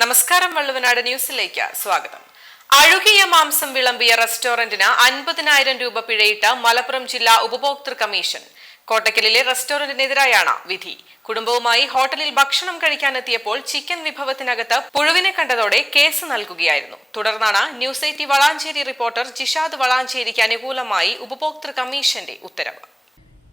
നമസ്കാരം വള്ളുവനാട് ന്യൂസിലേക്ക് സ്വാഗതം. അഴുകിയ മാംസം വിളമ്പിയ റെസ്റ്റോറന്റിന് അൻപതിനായിരം രൂപ പിഴയിട്ട മലപ്പുറം ജില്ലാ ഉപഭോക്തൃ കമ്മീഷൻ. കോട്ടക്കലിലെ റെസ്റ്റോറന്റിനെതിരായാണ് വിധി. കുടുംബവുമായി ഹോട്ടലിൽ ഭക്ഷണം കഴിക്കാനെത്തിയപ്പോൾ ചിക്കൻ വിഭവത്തിനകത്ത് പുഴുവിനെ കണ്ടതോടെ കേസ് നൽകുകയായിരുന്നു. തുടർന്നാണ് news eighty Valanchery reporter Jishad വളാഞ്ചേരിക്ക് അനുകൂലമായി ഉപഭോക്തൃ കമ്മീഷന്റെ ഉത്തരവ്.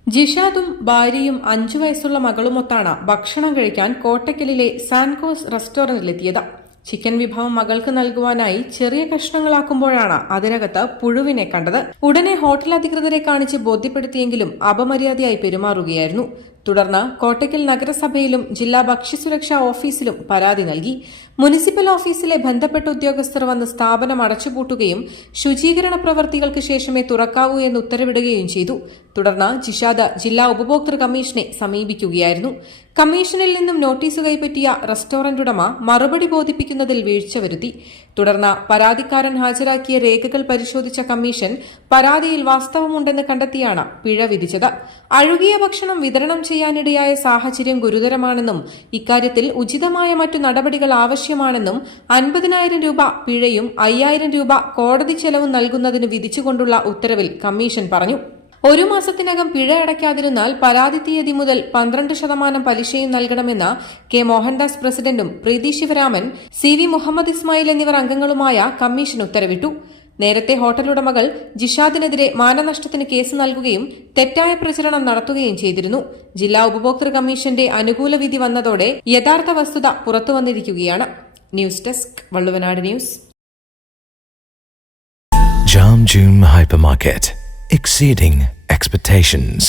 ജിഷാദും ഭാര്യയും അഞ്ചു വയസ്സുള്ള മകളുമൊത്താണ് ഭക്ഷണം കഴിക്കാൻ കോട്ടക്കലിലെ സാൻകോസ് റെസ്റ്റോറന്റിലെത്തിയത്. ചിക്കൻ വിഭവം മകൾക്ക് നൽകുവാനായി ചെറിയ കഷ്ണങ്ങളാക്കുമ്പോഴാണ് അതിനകത്ത് പുഴുവിനെ കണ്ടത്. ഉടനെ ഹോട്ടൽ അധികൃതരെ കാണിച്ച് ബോധ്യപ്പെടുത്തിയെങ്കിലും അപമര്യാദയായി പെരുമാറുകയായിരുന്നു. തുടർന്ന് കോട്ടയ്ക്കൽ നഗരസഭയിലും ജില്ലാ ഭക്ഷ്യസുരക്ഷാ ഓഫീസിലും പരാതി നൽകി. മുനിസിപ്പൽ ഓഫീസിലെ ബന്ധപ്പെട്ട ഉദ്യോഗസ്ഥർ വന്ന് സ്ഥാപനം അടച്ചുപൂട്ടുകയും ശുചീകരണ പ്രവർത്തികൾക്ക് ശേഷമേ തുറക്കാവൂ എന്ന് ഉത്തരവിടുകയും ചെയ്തു. തുടർന്ന് ജിഷാദ ജില്ലാ ഉപഭോക്തൃ കമ്മീഷനെ സമീപിക്കുകയായിരുന്നു. കമ്മീഷനിൽ നിന്നും നോട്ടീസ് കൈപ്പറ്റിയ റെസ്റ്റോറന്റ് ഉടമ മറുപടി ബോധിപ്പിക്കുന്നതിൽ വീഴ്ച വരുത്തി. തുടർന്ന് പരാതിക്കാരൻ ഹാജരാക്കിയ രേഖകൾ പരിശോധിച്ച കമ്മീഷൻ പരാതിയിൽ വാസ്തവമുണ്ടെന്ന് കണ്ടെത്തിയാണ് പിഴ വിധിച്ചത്. അഴുകിയ ഭക്ഷണം വിതരണം ചെയ്യാനിടയായ സാഹചര്യം ഗുരുതരമാണെന്നും ഇക്കാര്യത്തിൽ ഉചിതമായ മറ്റു നടപടികൾ ആവശ്യമാണെന്നും അൻപതിനായിരം രൂപ പിഴയും അയ്യായിരം രൂപ കോടതി ചെലവും നൽകുന്നതിന് വിധിച്ചുകൊണ്ടുള്ള ഉത്തരവിൽ കമ്മീഷൻ പറഞ്ഞു. ഒരു മാസത്തിനകം പിഴ അടയ്ക്കാതിരുന്നാൽ പരാതി തീയതി മുതൽ പന്ത്രണ്ട് ശതമാനം പലിശയും നൽകണമെന്ന കെ മോഹൻദാസ് പ്രസിഡന്റും പ്രീതി ശിവരാമൻ സി വി മുഹമ്മദ് ഇസ്മായിൽ എന്നിവർ അംഗങ്ങളുമായ കമ്മീഷൻ ഉത്തരവിട്ടു. നേരത്തെ ഹോട്ടൽ ഉടമകൾ ജിഷാദിനെതിരെ മാനനഷ്ടത്തിന് കേസ് നൽകുകയും തെറ്റായ പ്രചരണം നടത്തുകയും ചെയ്തിരുന്നു ജില്ലാ ഉപഭോക്തൃ കമ്മീഷന്റെ അനുകൂല വിധി വന്നതോടെ യഥാർത്ഥ വസ്തുത പുറത്തുവന്നിരിക്കുകയാണ് news desk Valluvanad news June Hypermarket. Exceeding expectations.